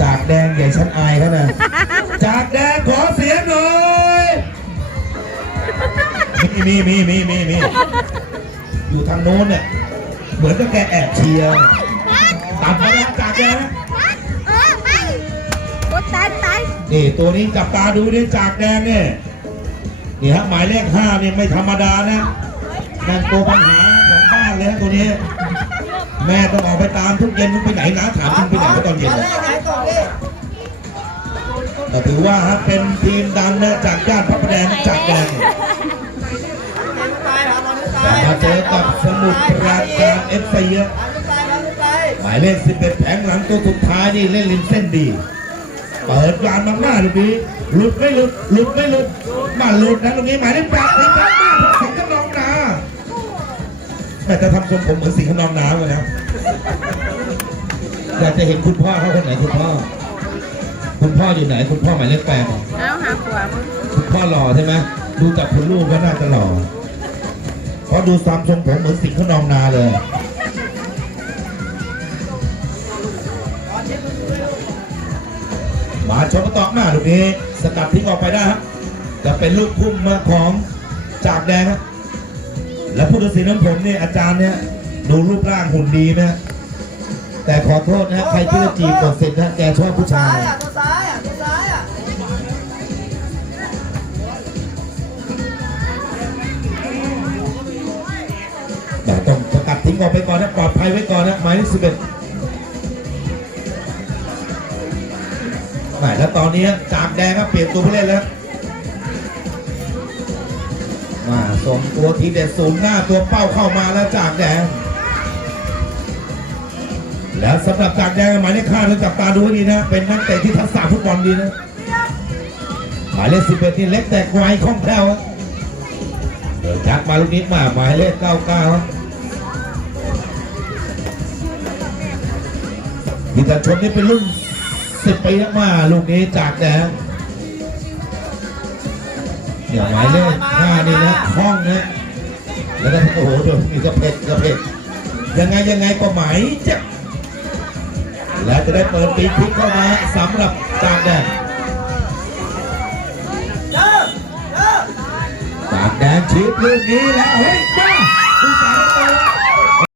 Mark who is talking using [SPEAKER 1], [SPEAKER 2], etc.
[SPEAKER 1] ญ่ฉันอายเขานะจากแดงขอเสียงหน่อยมีมีมีมีมีอยู่ทางโน้นเนี่ยเหมือนกับแกแอบเชียร์ตัดมาแล้วจากแดงนะ
[SPEAKER 2] เออไปกดตายตาย
[SPEAKER 1] นี่ตัวนี้จับตาดูดิจากแดงเนี่ยนี่ฮะหมายเลขห้าเนี่ยไม่ธรรมดานะนั่นตัวปัญหาของบ้านเลยนะตัวนี้ แม่ต้องออกไปตามทุกเย็นมึงไปไหนนะถามมึงไปไหน ตอนเย็น
[SPEAKER 3] อะไรไงก่อนดิ
[SPEAKER 1] แต่ถือว่าฮะเป็นทีมดังนะจากญาติพระประแดงจากแดง
[SPEAKER 3] ตายครับตอนนี้ตา
[SPEAKER 1] แต่
[SPEAKER 3] ย
[SPEAKER 1] มาเจอกับสมุทรปราการเอฟซี
[SPEAKER 3] ตายตายตาย
[SPEAKER 1] หมายเลข11แผงหลังตัวสุดท้ายนี่เล่นริมเส้นดีเปิดวานมาหน้าลูกนี้หลุดไม่หลุดหลุดไม่หลุดมาหลุดนะตรงนี้หมายเลขแปดสิงห์หน้าสิงห์ขนองนาแม่จะทำทรงผมเหมือนสิงห์ขนองนาเลยนะ อยากจะเห็นคุณพ่อเขาคนไหนคุณพ่อ คุณพ่ออยู่ไหน คุณพ่อหมายเลขแปด
[SPEAKER 2] เอาหาผัวมึง
[SPEAKER 1] คุณพ่อหล่อใช่ไหมดูจากคุณลูกก็น่าจะหล่อเพราะดูตามทรงผมเหมือนสิงห์ขนองนาเลย มาชมกันต่อมาลูกนี้ สกัดทิ้งออกไปได้ครับจะเป็นลูกพุ่มมาของจากแดงครับ และผู้ตัดสินของผมเนี่ยอาจารย์เนี่ยดูรูปร่างหุ่นดีนะ แต่ขอโทษนะใครที่จะจีบกดเสร็จนะแกชอบผู้ชา
[SPEAKER 3] ซ้ายยอะตัวซ้ายอะตัวซ้ายอะ
[SPEAKER 1] แต่ต้องสกัดทิ้งออกไปก่อนนะปลอดภัยไว้ก่อนนะหมายเลขสิบเอ็ดหมายแล้วตอนนี้จากแดงครับเปลี่ยนตัวผู้เล่นแล้ว มาส่งตัวทีเด็ดศูนย์หน้าตัวเป้าเข้ามาแล้วจากแดง แล้วสำหรับจากแดงหมายเลขห้าเราจับตาดูดีนะ เป็นนักเตะที่ทักษะฟุตบอลดีนะ หมายเลขสิบเอ็ดนี่เล็กแต่ไวคล่องแคล่วเดินจักมาลูกนี้มาหมายเลขเก้าเก้าพิธาชนนี่เป็นรุ่นสิบปีแล้วมาลูกนี้จากแดงเนี่ยหมายเลขห้านี่นะคล่องนะแล้วก็โอ้โหเดี๋ยวมีกระเพกกระเพกยังไงยังไงก็หมายจ็บ แล้วจะได้เปิดปีคิกเข้ามาสำหรับจากแดงจากแดงชีพลูกนี้แล้วเฮ้ยมาผู้สาว